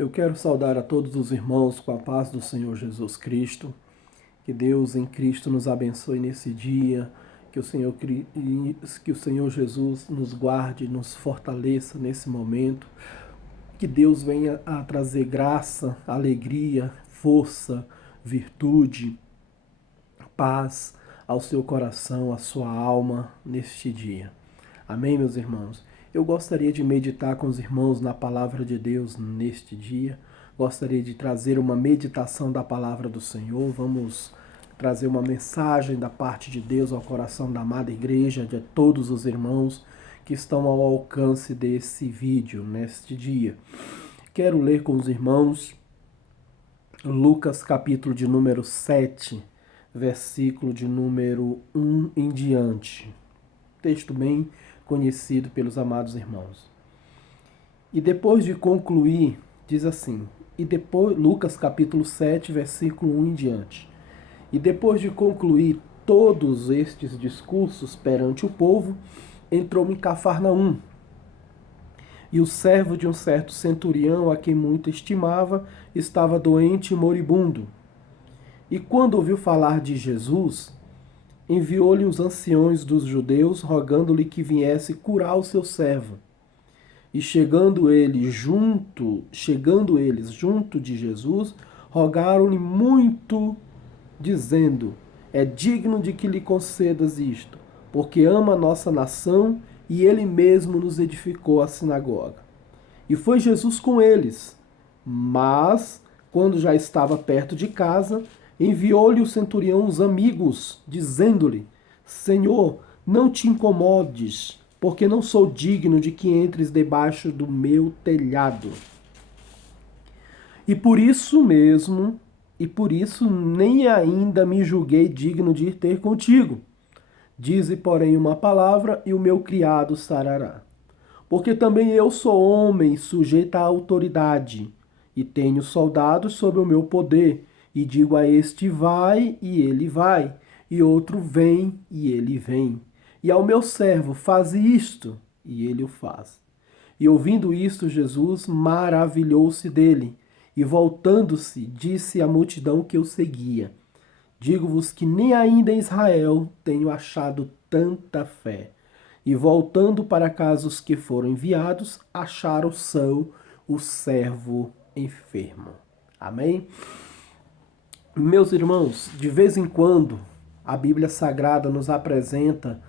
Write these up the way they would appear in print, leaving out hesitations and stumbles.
Eu quero saudar a todos os irmãos com a paz do Senhor Jesus Cristo. Que Deus em Cristo nos abençoe nesse dia. Que o Senhor Jesus nos guarde, nos fortaleça nesse momento. Que Deus venha a trazer graça, alegria, força, virtude, paz ao seu coração, à sua alma neste dia. Amém, meus irmãos? Eu gostaria de meditar com os irmãos na palavra de Deus neste dia. Gostaria de trazer uma meditação da palavra do Senhor. Vamos trazer uma mensagem da parte de Deus ao coração da amada igreja, de todos os irmãos que estão ao alcance desse vídeo neste dia. Quero ler com os irmãos Lucas capítulo de número 7, versículo de número 1 em diante. Texto bem conhecido pelos amados irmãos. E depois de concluir, diz assim, Lucas capítulo 7, versículo 1 em diante. E depois de concluir todos estes discursos perante o povo, entrou em Cafarnaum. E o servo de um certo centurião, a quem muito estimava, estava doente e moribundo. E quando ouviu falar de Jesus, enviou-lhe os anciões dos judeus, rogando-lhe que viesse curar o seu servo. E chegando eles junto de Jesus, rogaram-lhe muito, dizendo: é digno de que lhe concedas isto, porque ama a nossa nação e ele mesmo nos edificou a sinagoga. E foi Jesus com eles, mas, quando já estava perto de casa, enviou-lhe o centurião uns amigos, dizendo-lhe: Senhor, não te incomodes, porque não sou digno de que entres debaixo do meu telhado. E por isso nem ainda me julguei digno de ir ter contigo. Dize, porém, uma palavra, e o meu criado sarará. Porque também eu sou homem sujeito à autoridade, e tenho soldados sob o meu poder, e digo a este vai, e ele vai, e outro vem, e ele vem. E ao meu servo faze isto, e ele o faz. E ouvindo isto, Jesus maravilhou-se dele, e voltando-se, disse à multidão que o seguia: digo-vos que nem ainda em Israel tenho achado tanta fé. E voltando para casa os que foram enviados, acharam são o servo enfermo. Amém? Meus irmãos, de vez em quando a Bíblia Sagrada nos apresenta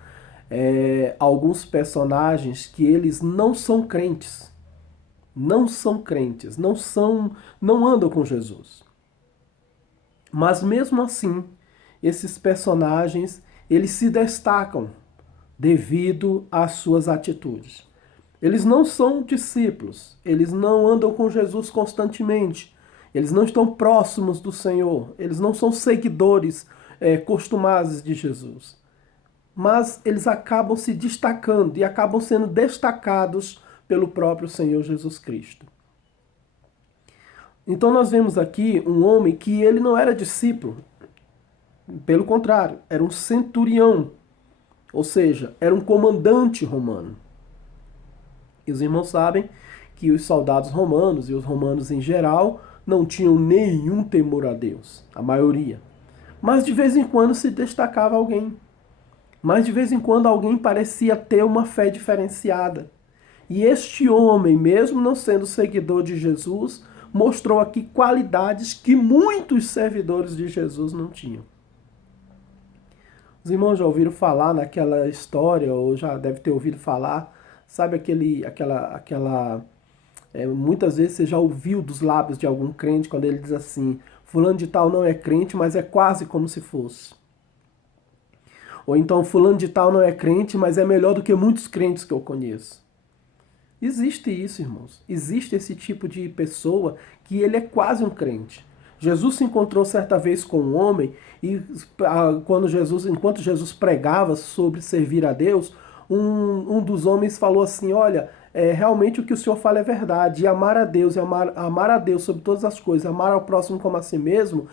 alguns personagens que eles não são crentes. Não andam com Jesus. Mas mesmo assim, esses personagens, eles se destacam devido às suas atitudes. Eles não são discípulos, eles não andam com Jesus constantemente, eles não estão próximos do Senhor, eles não são seguidores costumados de Jesus. Mas eles acabam se destacando e acabam sendo destacados pelo próprio Senhor Jesus Cristo. Então nós vemos aqui um homem que ele não era discípulo, pelo contrário, era um centurião, ou seja, era um comandante romano. E os irmãos sabem que os soldados romanos e os romanos em geral não tinham nenhum temor a Deus, a maioria. Mas de vez em quando se destacava alguém. Mas de vez em quando alguém parecia ter uma fé diferenciada. E este homem, mesmo não sendo seguidor de Jesus, mostrou aqui qualidades que muitos servidores de Jesus não tinham. Os irmãos já ouviram falar naquela história, ou já deve ter ouvido falar, sabe muitas vezes você já ouviu dos lábios de algum crente quando ele diz assim: fulano de tal não é crente, mas é quase como se fosse. Ou então, fulano de tal não é crente, mas é melhor do que muitos crentes que eu conheço. Existe isso, irmãos. Existe esse tipo de pessoa que ele é quase um crente. Jesus se encontrou certa vez com um homem e enquanto Jesus pregava sobre servir a Deus, um dos homens falou assim: olha, realmente o que o senhor fala é verdade, e amar a Deus, amar a Deus sobre todas as coisas, amar ao próximo como a si mesmo,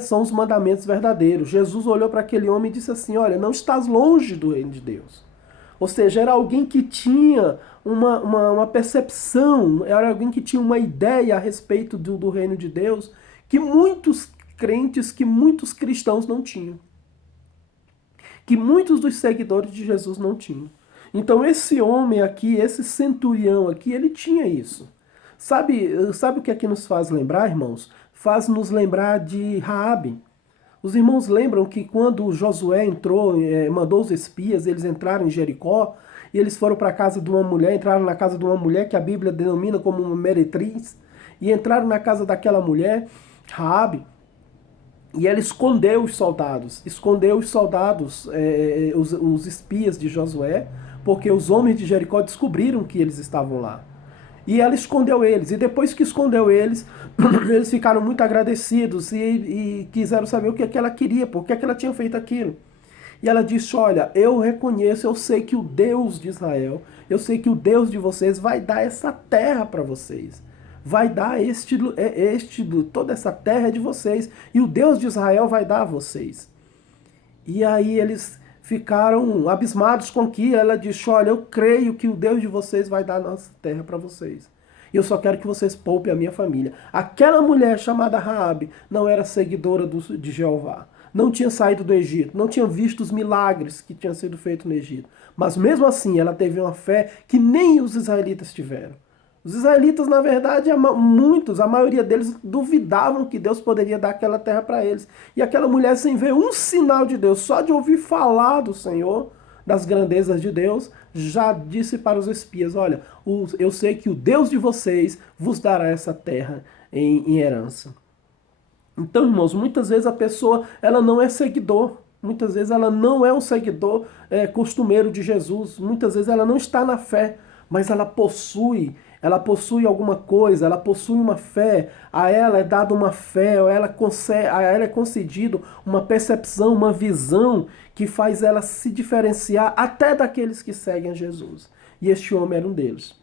são os mandamentos verdadeiros. Jesus olhou para aquele homem e disse assim: olha, não estás longe do reino de Deus. Ou seja, era alguém que tinha uma percepção, era alguém que tinha uma ideia a respeito do reino de Deus que muitos crentes, que muitos cristãos não tinham. Que muitos dos seguidores de Jesus não tinham. Então esse homem aqui, esse centurião aqui, ele tinha isso. Sabe o que aqui nos faz lembrar, irmãos? Faz nos lembrar de Raabe. Os irmãos lembram que quando Josué entrou, mandou os espias, eles entraram em Jericó, e eles foram para a casa de uma mulher, entraram na casa de uma mulher que a Bíblia denomina como uma meretriz, e entraram na casa daquela mulher, Raabe, e ela escondeu os soldados, os espias de Josué, porque os homens de Jericó descobriram que eles estavam lá. E ela escondeu eles. E depois que escondeu eles, eles ficaram muito agradecidos e quiseram saber o que é que ela queria, por que é que ela tinha feito aquilo. E ela disse, olha, eu reconheço, eu sei que o Deus de Israel, eu sei que o Deus de vocês vai dar essa terra para vocês. Vai dar toda essa terra é de vocês. E o Deus de Israel vai dar a vocês. E aí eles ficaram abismados com que ela disse, olha, eu creio que o Deus de vocês vai dar a nossa terra para vocês. E eu só quero que vocês poupem a minha família. Aquela mulher chamada Raabe não era seguidora de Jeová. Não tinha saído do Egito, não tinha visto os milagres que tinham sido feitos no Egito. Mas mesmo assim, ela teve uma fé que nem os israelitas tiveram. Os israelitas, na verdade, a maioria deles duvidavam que Deus poderia dar aquela terra para eles. E aquela mulher, sem ver um sinal de Deus, só de ouvir falar do Senhor, das grandezas de Deus, já disse para os espias, olha, eu sei que o Deus de vocês vos dará essa terra em herança. Então, irmãos, muitas vezes a pessoa ela não é seguidor. Muitas vezes ela não é um seguidor costumeiro de Jesus. Muitas vezes ela não está na fé, mas ela possui alguma coisa, ela possui uma fé, a ela é dada uma fé, a ela é concedido uma percepção, uma visão que faz ela se diferenciar até daqueles que seguem a Jesus. E este homem era um deles.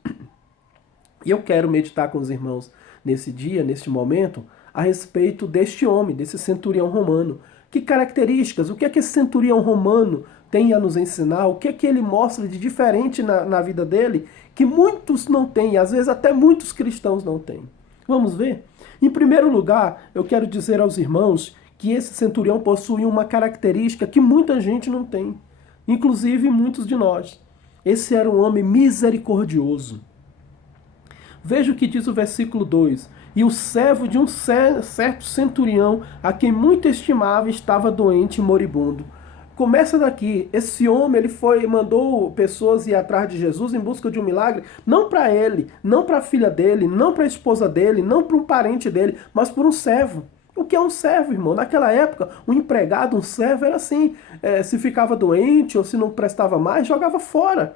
E eu quero meditar com os irmãos nesse dia, neste momento, a respeito deste homem, desse centurião romano. Que características, o que é que esse centurião romano tem a nos ensinar, o que é que ele mostra de diferente na vida dele, que muitos não têm, às vezes até muitos cristãos não têm. Vamos ver? Em primeiro lugar, eu quero dizer aos irmãos que esse centurião possui uma característica que muita gente não tem, inclusive muitos de nós. Esse era um homem misericordioso. Veja o que diz o versículo 2. E o servo de um certo centurião, a quem muito estimava, estava doente e moribundo. Começa daqui. Esse homem mandou pessoas ir atrás de Jesus em busca de um milagre, não para ele, não para a filha dele, não para a esposa dele, não para um parente dele, mas por um servo. O que é um servo, irmão? Naquela época, um empregado, um servo, era assim, se ficava doente ou se não prestava mais, jogava fora.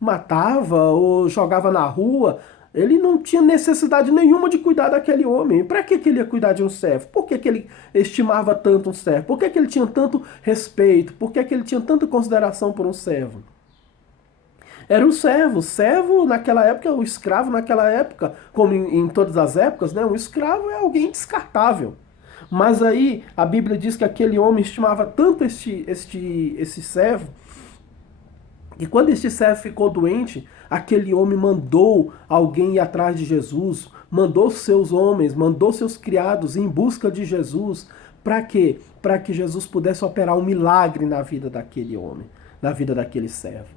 Matava ou jogava na rua. Ele não tinha necessidade nenhuma de cuidar daquele homem. Para que ele ia cuidar de um servo? Por que ele estimava tanto um servo? Por que ele tinha tanto respeito? Por que ele tinha tanta consideração por um servo? Era um servo. Servo naquela época, o escravo naquela época, como em todas as épocas, né? Um escravo é alguém descartável. Mas aí a Bíblia diz que aquele homem estimava tanto esse servo, e quando este servo ficou doente, aquele homem mandou alguém ir atrás de Jesus, mandou seus homens, mandou seus criados em busca de Jesus. Para quê? Para que Jesus pudesse operar um milagre na vida daquele homem, na vida daquele servo.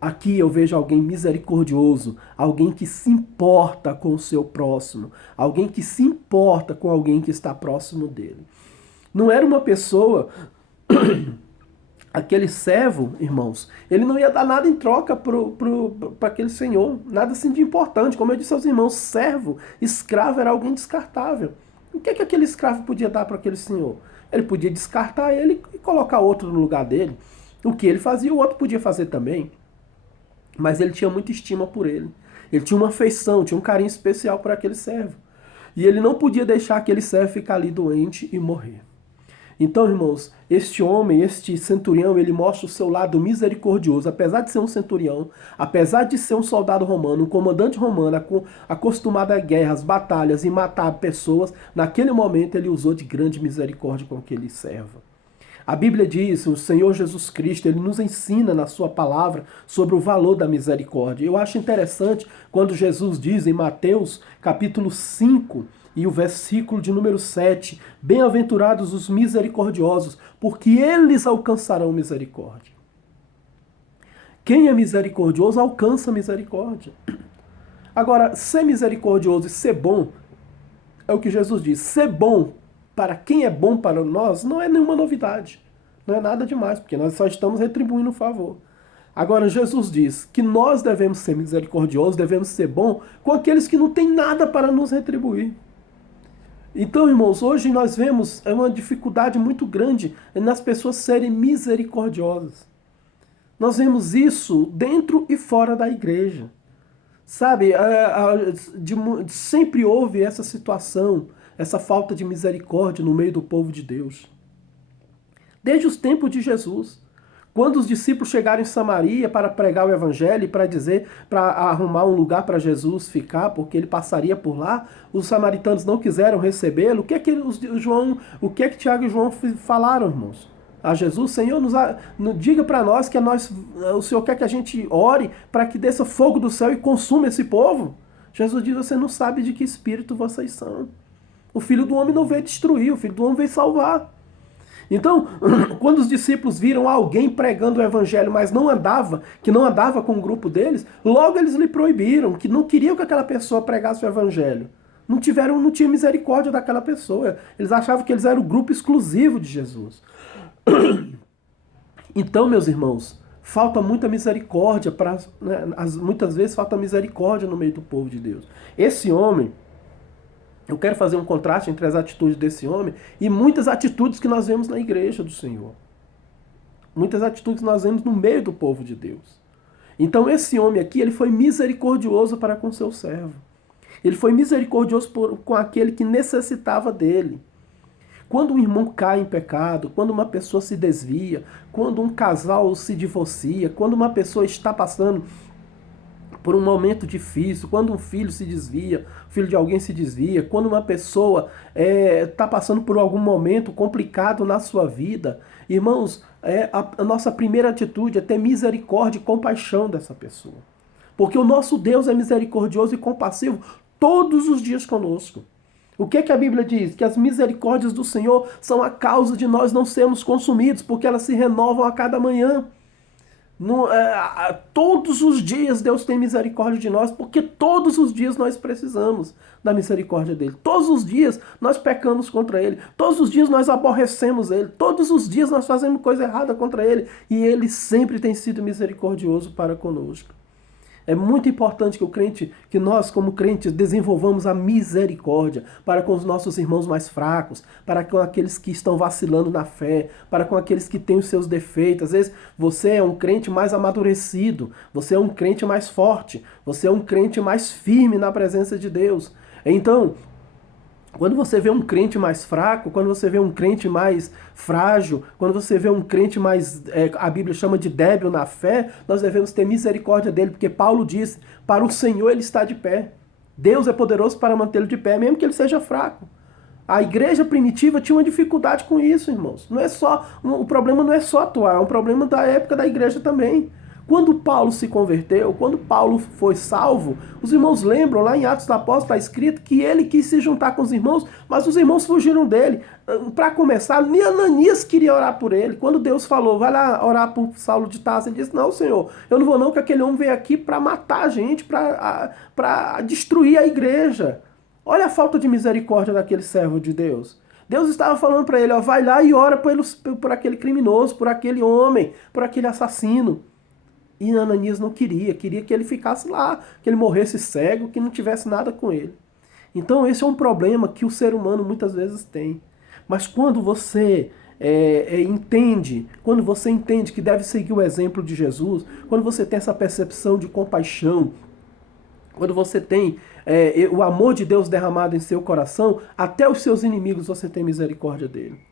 Aqui eu vejo alguém misericordioso, alguém que se importa com o seu próximo, alguém que se importa com alguém que está próximo dele. Não era uma pessoa... Aquele servo, irmãos, ele não ia dar nada em troca para aquele senhor, nada assim de importante. Como eu disse aos irmãos, servo, escravo era alguém descartável. O que aquele escravo podia dar para aquele senhor? Ele podia descartar ele e colocar outro no lugar dele. O que ele fazia, o outro podia fazer também. Mas ele tinha muita estima por ele. Ele tinha uma afeição, tinha um carinho especial por aquele servo. E ele não podia deixar aquele servo ficar ali doente e morrer. Então, irmãos, este homem, este centurião, ele mostra o seu lado misericordioso. Apesar de ser um centurião, apesar de ser um soldado romano, um comandante romano, acostumado a guerras, batalhas e matar pessoas, naquele momento ele usou de grande misericórdia com aquele servo. A Bíblia diz, o Senhor Jesus Cristo, ele nos ensina na sua palavra sobre o valor da misericórdia. Eu acho interessante quando Jesus diz em Mateus capítulo 5 e o versículo de número 7, bem-aventurados os misericordiosos, porque eles alcançarão misericórdia. Quem é misericordioso alcança misericórdia. Agora, ser misericordioso e ser bom, é o que Jesus diz, ser bom para quem é bom para nós não é nenhuma novidade. Não é nada demais, porque nós só estamos retribuindo o favor. Agora, Jesus diz que nós devemos ser misericordiosos, devemos ser bom com aqueles que não têm nada para nos retribuir. Então, irmãos, hoje nós vemos uma dificuldade muito grande nas pessoas serem misericordiosas. Nós vemos isso dentro e fora da igreja. Sabe, sempre houve essa situação, essa falta de misericórdia no meio do povo de Deus. Desde os tempos de Jesus. Quando os discípulos chegaram em Samaria para pregar o evangelho e para dizer, para arrumar um lugar para Jesus ficar, porque ele passaria por lá, os samaritanos não quiseram recebê-lo. O que é que Tiago e João falaram, irmãos? A Jesus, Senhor, diga para nós que o Senhor quer que a gente ore para que desça fogo do céu e consuma esse povo. Jesus diz, você não sabe de que espírito vocês são. O Filho do Homem não veio destruir, o Filho do Homem veio salvar. Então, quando os discípulos viram alguém pregando o evangelho, mas que não andava com o grupo deles, logo eles lhe proibiram, que não queriam que aquela pessoa pregasse o evangelho. Não tinha misericórdia daquela pessoa. Eles achavam que eles eram o grupo exclusivo de Jesus. Então, meus irmãos, falta muita misericórdia, muitas vezes falta misericórdia no meio do povo de Deus. Esse homem, eu quero fazer um contraste entre as atitudes desse homem e muitas atitudes que nós vemos na igreja do Senhor. Muitas atitudes que nós vemos no meio do povo de Deus. Então esse homem aqui, ele foi misericordioso para com seu servo. Ele foi misericordioso com aquele que necessitava dele. Quando um irmão cai em pecado, quando uma pessoa se desvia, quando um casal se divorcia, quando uma pessoa está passando por um momento difícil, quando um filho se desvia, o filho de alguém se desvia, quando uma pessoa está passando por algum momento complicado na sua vida, irmãos, a nossa primeira atitude é ter misericórdia e compaixão dessa pessoa. Porque o nosso Deus é misericordioso e compassivo todos os dias conosco. O que a Bíblia diz? Que as misericórdias do Senhor são a causa de nós não sermos consumidos, porque elas se renovam a cada manhã. Todos os dias Deus tem misericórdia de nós, porque todos os dias nós precisamos da misericórdia dele. Todos os dias nós pecamos contra ele. Todos os dias nós aborrecemos ele. Todos os dias nós fazemos coisa errada contra ele. E ele sempre tem sido misericordioso para conosco. É muito importante que nós, como crentes, desenvolvamos a misericórdia para com os nossos irmãos mais fracos, para com aqueles que estão vacilando na fé, para com aqueles que têm os seus defeitos. Às vezes você é um crente mais amadurecido, você é um crente mais forte, você é um crente mais firme na presença de Deus. Então, quando você vê um crente mais fraco, quando você vê um crente mais frágil, quando você vê um crente mais, a Bíblia chama de débil na fé, nós devemos ter misericórdia dele, porque Paulo disse, para o Senhor ele está de pé. Deus é poderoso para mantê-lo de pé, mesmo que ele seja fraco. A igreja primitiva tinha uma dificuldade com isso, irmãos. O problema não é só atual, é um problema da época da igreja também. Quando Paulo se converteu, quando Paulo foi salvo, os irmãos lembram, lá em Atos dos Apóstolos está escrito que ele quis se juntar com os irmãos, mas os irmãos fugiram dele. Para começar, nem Ananias queria orar por ele. Quando Deus falou, vai lá orar por Saulo de Tarso, ele disse, não, Senhor, eu não vou não, que aquele homem veio aqui para matar a gente, para destruir a igreja. Olha a falta de misericórdia daquele servo de Deus. Deus estava falando para ele, vai lá e ora por aquele criminoso, por aquele homem, por aquele assassino. E Ananias não queria que ele ficasse lá, que ele morresse cego, que não tivesse nada com ele. Então esse é um problema que o ser humano muitas vezes tem. Mas quando você entende que deve seguir o exemplo de Jesus, quando você tem essa percepção de compaixão, quando você tem o amor de Deus derramado em seu coração, até os seus inimigos você tem misericórdia dele.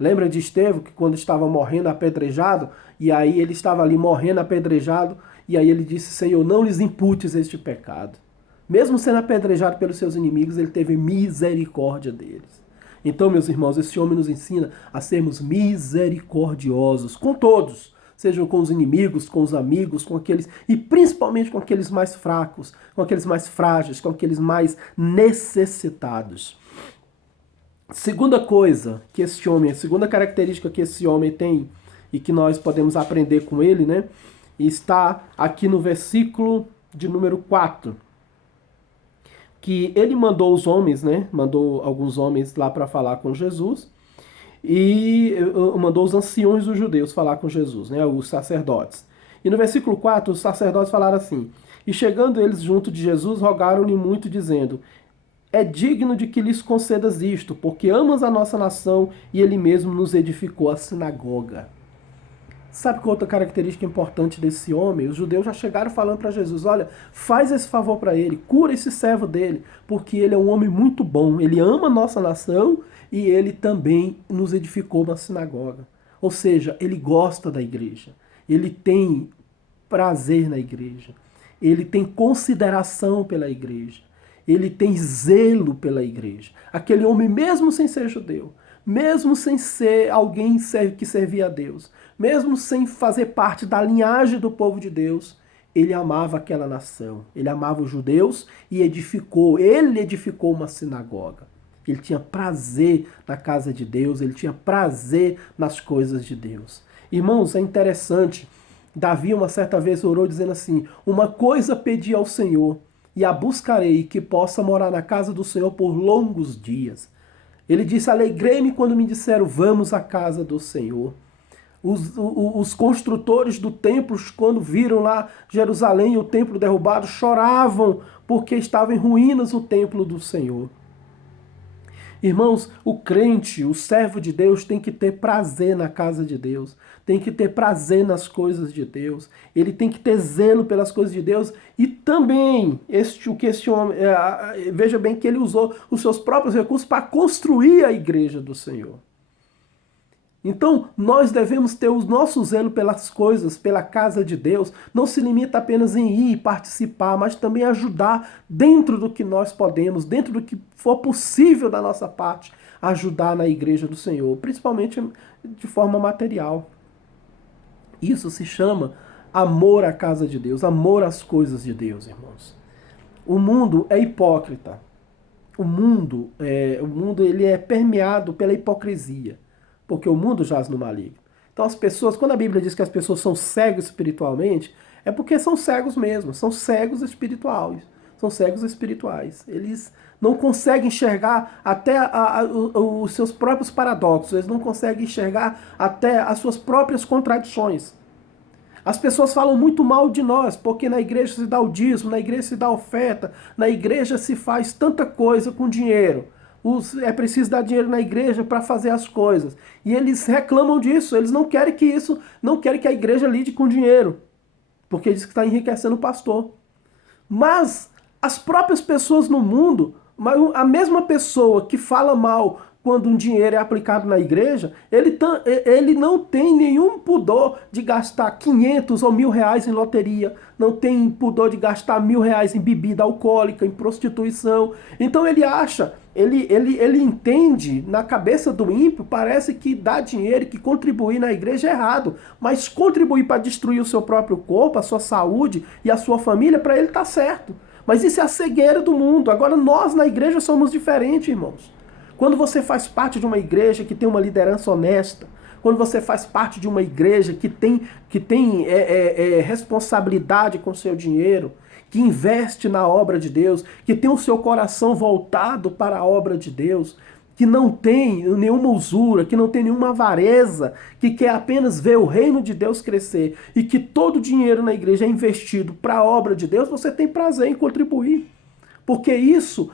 Lembra de Estevão, que quando estava morrendo apedrejado, e aí ele estava ali morrendo apedrejado, e aí ele disse, Senhor, não lhes imputes este pecado. Mesmo sendo apedrejado pelos seus inimigos, ele teve misericórdia deles. Então, meus irmãos, esse homem nos ensina a sermos misericordiosos com todos, sejam com os inimigos, com os amigos, com aqueles, e principalmente com aqueles mais fracos, com aqueles mais frágeis, com aqueles mais necessitados. Segunda coisa que esse homem, a segunda característica que esse homem tem e que nós podemos aprender com ele, né? Está aqui no versículo de número 4. Que ele mandou os homens, né? Mandou alguns homens lá para falar com Jesus e mandou os anciões dos judeus falar com Jesus, né? Os sacerdotes. E no versículo 4, os sacerdotes falaram assim: e chegando eles junto de Jesus, rogaram-lhe muito, dizendo: é digno de que lhes concedas isto, porque amas a nossa nação e ele mesmo nos edificou a sinagoga. Sabe qual outra característica importante desse homem? Os judeus já chegaram falando para Jesus: olha, faz esse favor para ele, cura esse servo dele, porque ele é um homem muito bom, ele ama a nossa nação e ele também nos edificou uma sinagoga. Ou seja, ele gosta da igreja, ele tem prazer na igreja, ele tem consideração pela igreja, ele tem zelo pela igreja. Aquele homem, mesmo sem ser judeu, mesmo sem ser alguém que servia a Deus, mesmo sem fazer parte da linhagem do povo de Deus, ele amava aquela nação, ele amava os judeus e ele edificou uma sinagoga. Ele tinha prazer na casa de Deus, ele tinha prazer nas coisas de Deus. Irmãos, é interessante, Davi uma certa vez orou dizendo assim: uma coisa pedi ao Senhor e a buscarei, que possa morar na casa do Senhor por longos dias. Ele disse: alegrei-me quando me disseram, vamos à casa do Senhor. Os construtores do templo, quando viram lá Jerusalém e o templo derrubado, choravam porque estava em ruínas o templo do Senhor. Irmãos, o crente, o servo de Deus, tem que ter prazer na casa de Deus, tem que ter prazer nas coisas de Deus, ele tem que ter zelo pelas coisas de Deus e também, veja bem que ele usou os seus próprios recursos para construir a igreja do Senhor. Então, nós devemos ter o nosso zelo pelas coisas, pela casa de Deus. Não se limita apenas em ir e participar, mas também ajudar dentro do que nós podemos, dentro do que for possível da nossa parte, ajudar na igreja do Senhor, principalmente de forma material. Isso se chama amor à casa de Deus, amor às coisas de Deus, irmãos. O mundo é hipócrita. O mundo ele é permeado pela hipocrisia, porque o mundo jaz no maligno. Então as pessoas, quando a Bíblia diz que as pessoas são cegos espiritualmente, é porque são cegos mesmo, são cegos espirituais. São cegos espirituais. Eles não conseguem enxergar até os seus próprios paradoxos, eles não conseguem enxergar até as suas próprias contradições. As pessoas falam muito mal de nós, porque na igreja se dá o dízimo, na igreja se dá oferta, na igreja se faz tanta coisa com dinheiro. É preciso dar dinheiro na igreja para fazer as coisas. E eles reclamam disso, eles não querem que a igreja lide com dinheiro, porque diz que está enriquecendo o pastor. Mas as próprias pessoas no mundo, a mesma pessoa que fala mal quando um dinheiro é aplicado na igreja, ele não tem nenhum pudor de gastar 500 ou 1.000 reais em loteria, não tem pudor de gastar 1.000 reais em bebida alcoólica, em prostituição. Então ele acha, ele entende, na cabeça do ímpio, parece que dar dinheiro, que contribuir na igreja é errado, mas contribuir para destruir o seu próprio corpo, a sua saúde e a sua família, para ele tá certo. Mas isso é a cegueira do mundo. Agora nós na igreja somos diferentes, irmãos. Quando você faz parte de uma igreja que tem uma liderança honesta, quando você faz parte de uma igreja que tem responsabilidade com o seu dinheiro, que investe na obra de Deus, que tem o seu coração voltado para a obra de Deus, que não tem nenhuma usura, que não tem nenhuma avareza, que quer apenas ver o reino de Deus crescer e que todo o dinheiro na igreja é investido para a obra de Deus, você tem prazer em contribuir. Porque isso,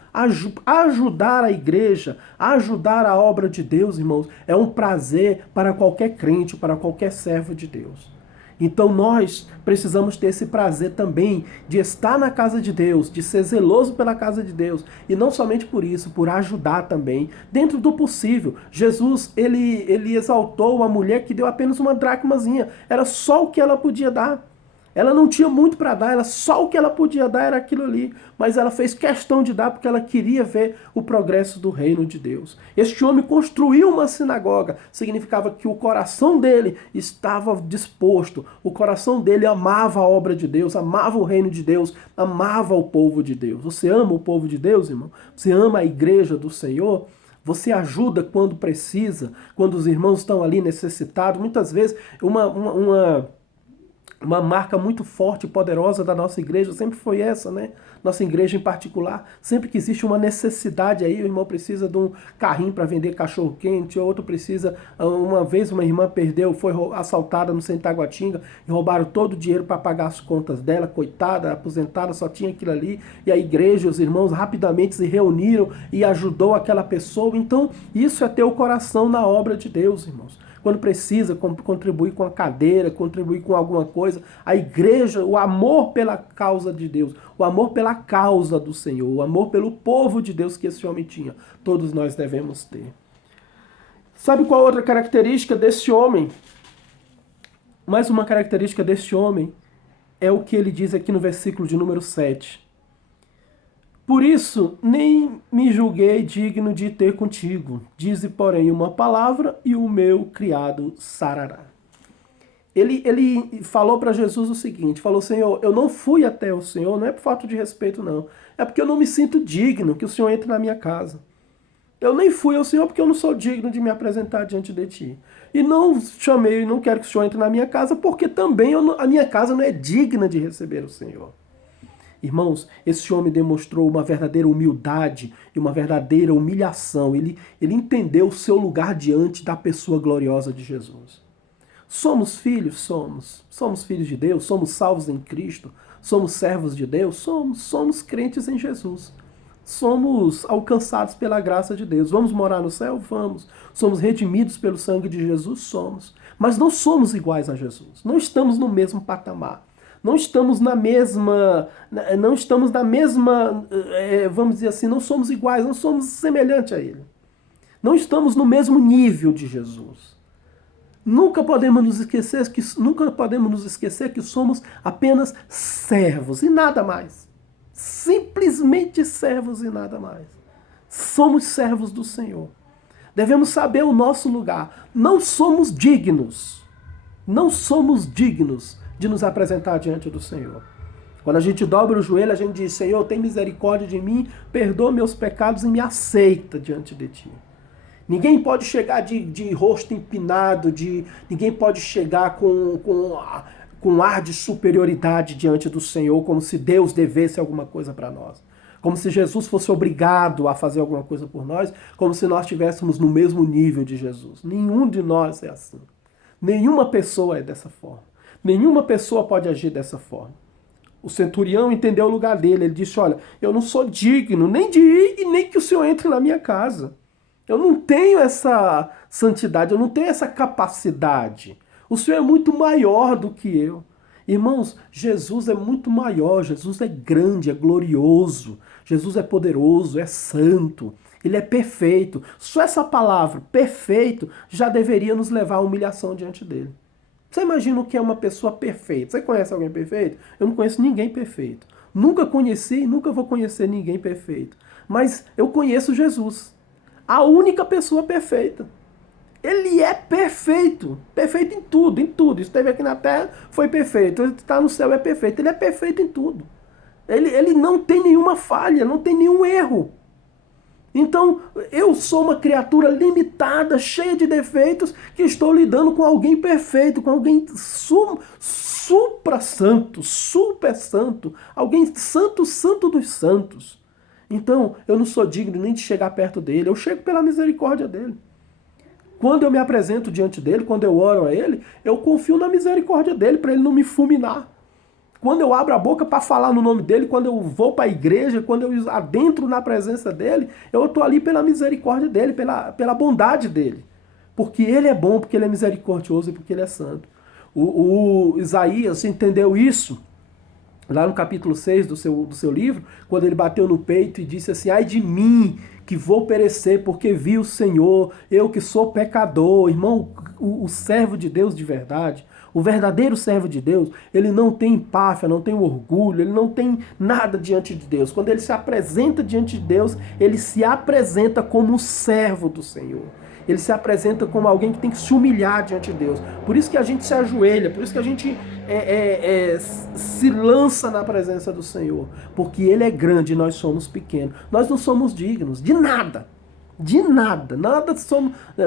ajudar a igreja, ajudar a obra de Deus, irmãos, é um prazer para qualquer crente, para qualquer servo de Deus. Então nós precisamos ter esse prazer também de estar na casa de Deus, de ser zeloso pela casa de Deus. E não somente por isso, por ajudar também, dentro do possível. Jesus, ele exaltou a mulher que deu apenas uma dracmazinha. Era só o que ela podia dar. Ela não tinha muito para dar, só o que ela podia dar era aquilo ali. Mas ela fez questão de dar porque ela queria ver o progresso do reino de Deus. Este homem construiu uma sinagoga. Significava que o coração dele estava disposto. O coração dele amava a obra de Deus, amava o reino de Deus, amava o povo de Deus. Você ama o povo de Deus, irmão? Você ama a igreja do Senhor? Você ajuda quando precisa, quando os irmãos estão ali necessitados. Muitas vezes, uma marca muito forte e poderosa da nossa igreja sempre foi essa, né? Nossa igreja em particular. Sempre que existe uma necessidade aí, o irmão precisa de um carrinho para vender cachorro-quente, outro precisa... Uma vez uma irmã foi assaltada no centro de Taguatinga e roubaram todo o dinheiro para pagar as contas dela, coitada, aposentada, só tinha aquilo ali. E a igreja, os irmãos rapidamente se reuniram e ajudou aquela pessoa. Então, isso é ter o coração na obra de Deus, irmãos. Quando precisa contribuir com a cadeira, contribuir com alguma coisa. A igreja, o amor pela causa de Deus, o amor pela causa do Senhor, o amor pelo povo de Deus que esse homem tinha, todos nós devemos ter. Sabe qual outra característica desse homem? Mais uma característica desse homem é o que ele diz aqui no versículo de número 7. Por isso, nem me julguei digno de ter contigo. Dize, porém, uma palavra e o meu criado sarará. Ele falou para Jesus o seguinte, falou, Senhor, eu não fui até o Senhor, não é por falta de respeito, não. É porque eu não me sinto digno que o Senhor entre na minha casa. Eu nem fui ao Senhor porque eu não sou digno de me apresentar diante de Ti. E não chamei, não quero que o Senhor entre na minha casa porque também a minha casa não é digna de receber o Senhor. Irmãos, esse homem demonstrou uma verdadeira humildade e uma verdadeira humilhação. Ele entendeu o seu lugar diante da pessoa gloriosa de Jesus. Somos filhos? Somos. Somos filhos de Deus? Somos salvos em Cristo? Somos servos de Deus? Somos. Somos crentes em Jesus. Somos alcançados pela graça de Deus. Vamos morar no céu? Vamos. Somos redimidos pelo sangue de Jesus? Somos. Mas não somos iguais a Jesus. Não estamos no mesmo patamar. Não estamos na mesma, vamos dizer assim, não somos iguais, não somos semelhantes a Ele. Não estamos no mesmo nível de Jesus. Nunca podemos nos esquecer que somos apenas servos e nada mais. Simplesmente servos e nada mais. Somos servos do Senhor. Devemos saber o nosso lugar. Não somos dignos. Não somos dignos de nos apresentar diante do Senhor. Quando a gente dobra o joelho, a gente diz, Senhor, tem misericórdia de mim, perdoa meus pecados e me aceita diante de Ti. Ninguém pode chegar de rosto empinado, ninguém pode chegar com ar de superioridade diante do Senhor, como se Deus devesse alguma coisa para nós. Como se Jesus fosse obrigado a fazer alguma coisa por nós, como se nós estivéssemos no mesmo nível de Jesus. Nenhum de nós é assim. Nenhuma pessoa é dessa forma. Nenhuma pessoa pode agir dessa forma. O centurião entendeu o lugar dele. Ele disse, olha, eu não sou digno nem de ir e nem que o Senhor entre na minha casa. Eu não tenho essa santidade, eu não tenho essa capacidade. O Senhor é muito maior do que eu. Irmãos, Jesus é muito maior, Jesus é grande, é glorioso, Jesus é poderoso, é santo, Ele é perfeito. Só essa palavra, perfeito, já deveria nos levar à humilhação diante dele. Você imagina o que é uma pessoa perfeita? Você conhece alguém perfeito? Eu não conheço ninguém perfeito. Nunca conheci e nunca vou conhecer ninguém perfeito. Mas eu conheço Jesus, a única pessoa perfeita. Ele é perfeito. Perfeito em tudo, em tudo. Esteve aqui na terra, foi perfeito. Ele está no céu, é perfeito. Ele é perfeito em tudo. Ele não tem nenhuma falha, não tem nenhum erro. Então, eu sou uma criatura limitada, cheia de defeitos, que estou lidando com alguém perfeito, com alguém supra-santo, super santo, alguém santo, santo dos santos. Então, eu não sou digno nem de chegar perto dele, eu chego pela misericórdia dele. Quando eu me apresento diante dele, quando eu oro a ele, eu confio na misericórdia dele, para ele não me fulminar. Quando eu abro a boca para falar no nome dele, quando eu vou para a igreja, quando eu adentro na presença dele, eu estou ali pela misericórdia dele, pela bondade dele. Porque ele é bom, porque ele é misericordioso e porque ele é santo. O Isaías entendeu isso lá no capítulo 6 do seu livro, quando ele bateu no peito e disse assim, ai de mim, que vou perecer, porque vi o Senhor, eu que sou pecador. Irmão, o servo de Deus de verdade, O verdadeiro servo de Deus, ele não tem empáfia, não tem orgulho, ele não tem nada diante de Deus. Quando ele se apresenta diante de Deus, ele se apresenta como um servo do Senhor. Ele se apresenta como alguém que tem que se humilhar diante de Deus. Por isso que a gente se ajoelha, por isso que a gente se lança na presença do Senhor. Porque Ele é grande e nós somos pequenos. Nós não somos dignos de nada. De nada.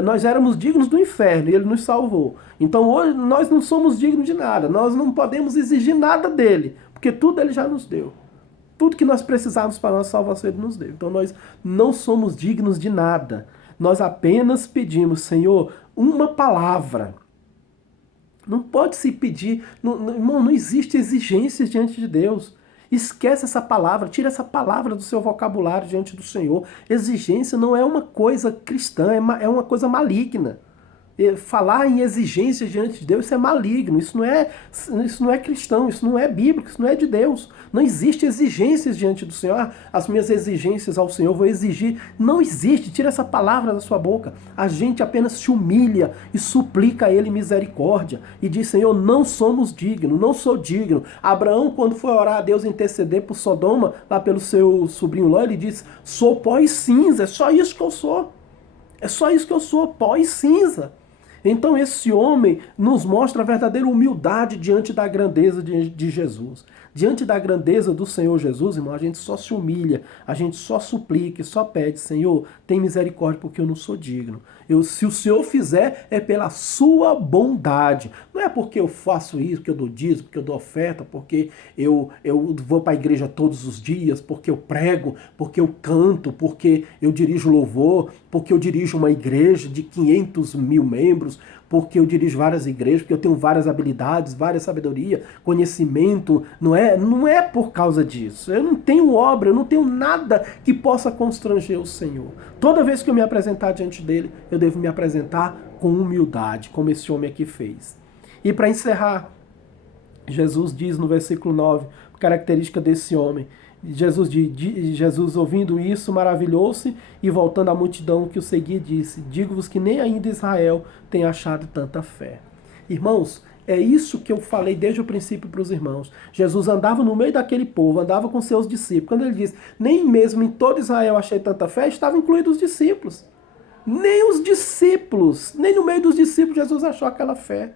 Nós éramos dignos do inferno e Ele nos salvou. Então hoje nós não somos dignos de nada. Nós não podemos exigir nada dEle. Porque tudo Ele já nos deu. Tudo que nós precisávamos para a nossa salvação Ele nos deu. Então nós não somos dignos de nada. Nós apenas pedimos, Senhor, uma palavra. Não pode se pedir, irmão, não existe exigências diante de Deus. Esquece essa palavra, tira essa palavra do seu vocabulário diante do Senhor. Exigência não é uma coisa cristã, é uma coisa maligna. Falar em exigências diante de Deus, isso é maligno, isso não é cristão, isso não é bíblico, isso não é de Deus. Não existe exigências diante do Senhor. As minhas exigências ao Senhor vou exigir. Não existe, tira essa palavra da sua boca. A gente apenas se humilha e suplica a Ele misericórdia. E diz, Senhor, não somos dignos, não sou digno. Abraão, quando foi orar a Deus, interceder por Sodoma, lá pelo seu sobrinho Ló, ele diz, sou pó e cinza, é só isso que eu sou. É só isso que eu sou, pó e cinza. Então esse homem nos mostra a verdadeira humildade diante da grandeza de Jesus. Diante da grandeza do Senhor Jesus, irmão, a gente só se humilha, a gente só suplica e só pede, Senhor, tem misericórdia porque eu não sou digno. Se o Senhor fizer, é pela sua bondade. Não é porque eu faço isso, porque eu dou dízimo, porque eu dou oferta, porque eu vou para a igreja todos os dias, porque eu prego, porque eu canto, porque eu dirijo louvor, porque eu dirijo uma igreja de 500 mil membros, porque eu dirijo várias igrejas, porque eu tenho várias habilidades, várias sabedoria, conhecimento. Não é por causa disso. Eu não tenho obra, eu não tenho nada que possa constranger o Senhor. Toda vez que eu me apresentar diante dele, eu devo me apresentar com humildade, como esse homem aqui fez. E para encerrar, Jesus diz no versículo 9, característica desse homem. Jesus, ouvindo isso, maravilhou-se e, voltando à multidão que o seguia, disse, digo-vos que nem ainda Israel tem achado tanta fé. Irmãos, é isso que eu falei desde o princípio para os irmãos. Jesus andava no meio daquele povo, andava com seus discípulos. Quando ele diz, nem mesmo em todo Israel achei tanta fé, estavam incluídos os discípulos. Nem os discípulos, nem no meio dos discípulos Jesus achou aquela fé.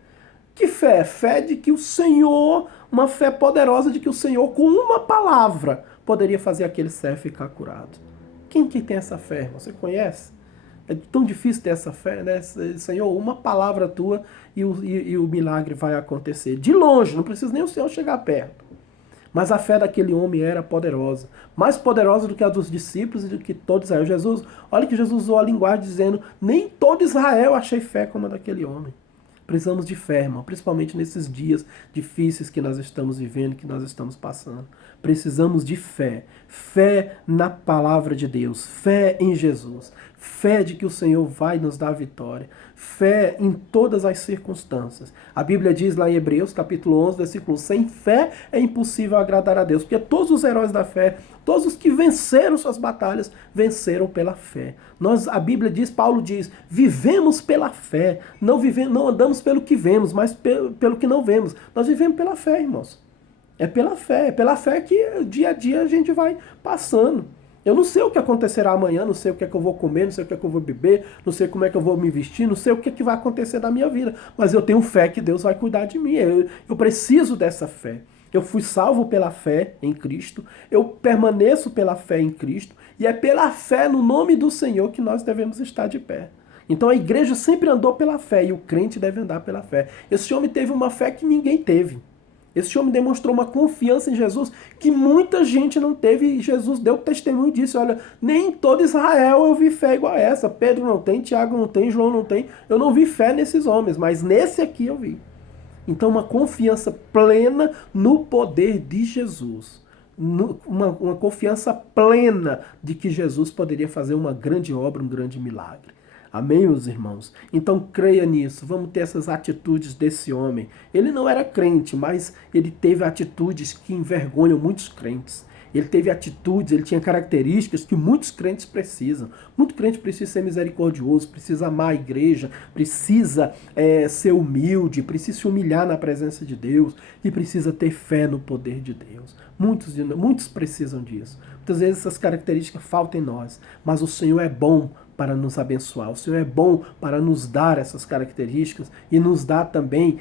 Que fé? Fé de que o Senhor, uma fé poderosa de que o Senhor, com uma palavra, poderia fazer aquele servo ficar curado. Quem que tem essa fé, irmão? Você conhece? É tão difícil ter essa fé, né? Senhor, uma palavra tua e o milagre vai acontecer. De longe, não precisa nem o Senhor chegar perto. Mas a fé daquele homem era poderosa. Mais poderosa do que a dos discípulos e do que todo Israel. Olha que Jesus usou a linguagem dizendo, nem todo Israel achei fé como a daquele homem. Precisamos de fé, irmão, principalmente nesses dias difíceis que nós estamos vivendo, que nós estamos passando. Precisamos de fé. Fé na palavra de Deus. Fé em Jesus. Fé de que o Senhor vai nos dar vitória. Fé em todas as circunstâncias. A Bíblia diz lá em Hebreus, capítulo 11, versículo 100, sem fé é impossível agradar a Deus. Porque todos os heróis da fé, todos os que venceram suas batalhas, venceram pela fé. A Bíblia diz, Paulo diz, vivemos pela fé. Não andamos pelo que vemos, mas pelo que não vemos. Nós vivemos pela fé, irmãos. É pela fé que dia a dia a gente vai passando. Eu não sei o que acontecerá amanhã, não sei o que é que eu vou comer, não sei o que é que eu vou beber, não sei como é que eu vou me vestir, não sei o que é que vai acontecer na minha vida. Mas eu tenho fé que Deus vai cuidar de mim. Eu preciso dessa fé. Eu fui salvo pela fé em Cristo, eu permaneço pela fé em Cristo, e é pela fé no nome do Senhor que nós devemos estar de pé. Então a igreja sempre andou pela fé, e o crente deve andar pela fé. Esse homem teve uma fé que ninguém teve. Esse homem demonstrou uma confiança em Jesus que muita gente não teve, e Jesus deu testemunho disso. Olha, nem em todo Israel eu vi fé igual a essa. Pedro não tem, Tiago não tem, João não tem. Eu não vi fé nesses homens, mas nesse aqui eu vi. Então uma confiança plena no poder de Jesus. Uma confiança plena de que Jesus poderia fazer uma grande obra, um grande milagre. Amém, meus irmãos? Então creia nisso, vamos ter essas atitudes desse homem. Ele não era crente, mas ele teve atitudes que envergonham muitos crentes. ele teve atitudes, ele tinha características que muitos crentes precisam. Muito crente precisa ser misericordioso, precisa amar a igreja, precisa ser humilde, precisa se humilhar na presença de Deus e precisa ter fé no poder de Deus. Muitos precisam disso. Muitas vezes essas características faltam em nós, mas o Senhor é bom para nos abençoar. O Senhor é bom para nos dar essas características e nos dá também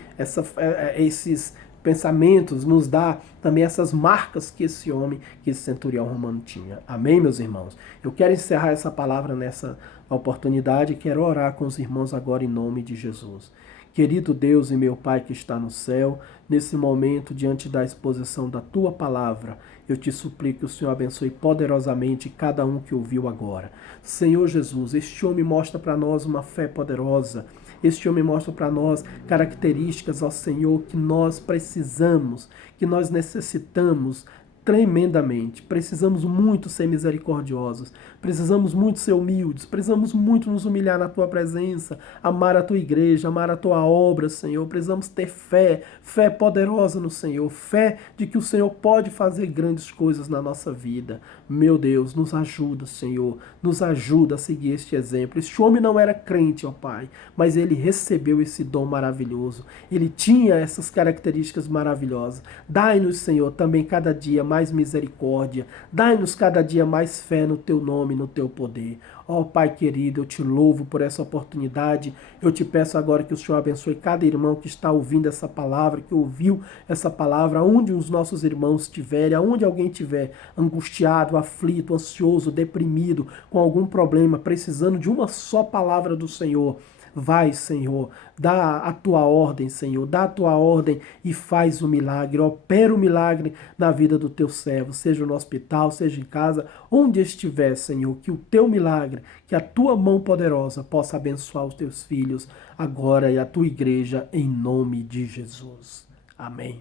esses pensamentos, nos dá também essas marcas que esse homem, que esse centurião romano tinha. Amém, meus irmãos? Eu quero encerrar essa palavra nessa oportunidade e quero orar com os irmãos agora em nome de Jesus. Querido Deus e meu Pai que está no céu, nesse momento, diante da exposição da Tua palavra, eu te suplico que o Senhor abençoe poderosamente cada um que ouviu agora. Senhor Jesus, este homem mostra para nós uma fé poderosa. Este homem mostra para nós características, ó Senhor, que nós precisamos, que nós necessitamos tremendamente. Precisamos muito ser misericordiosos, precisamos muito ser humildes, precisamos muito nos humilhar na Tua presença, amar a Tua igreja, amar a Tua obra, Senhor. Precisamos ter fé, fé poderosa no Senhor, fé de que o Senhor pode fazer grandes coisas na nossa vida. Meu Deus, nos ajuda, Senhor, nos ajuda a seguir este exemplo. Este homem não era crente, ó Pai, mas ele recebeu esse dom maravilhoso, ele tinha essas características maravilhosas. Dai-nos, Senhor, também cada dia mais misericórdia, dai-nos cada dia mais fé no Teu nome, no Teu poder. Ó Pai querido, eu te louvo por essa oportunidade, eu te peço agora que o Senhor abençoe cada irmão que está ouvindo essa palavra, que ouviu essa palavra, aonde os nossos irmãos estiverem, aonde alguém estiver angustiado, aflito, ansioso, deprimido, com algum problema, precisando de uma só palavra do Senhor. Vai, Senhor, dá a Tua ordem, Senhor, dá a Tua ordem e faz o milagre, opera o milagre na vida do Teu servo, seja no hospital, seja em casa, onde estiver, Senhor, que o Teu milagre, que a Tua mão poderosa possa abençoar os Teus filhos agora e a Tua igreja, em nome de Jesus. Amém.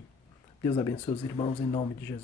Deus abençoe os irmãos, em nome de Jesus.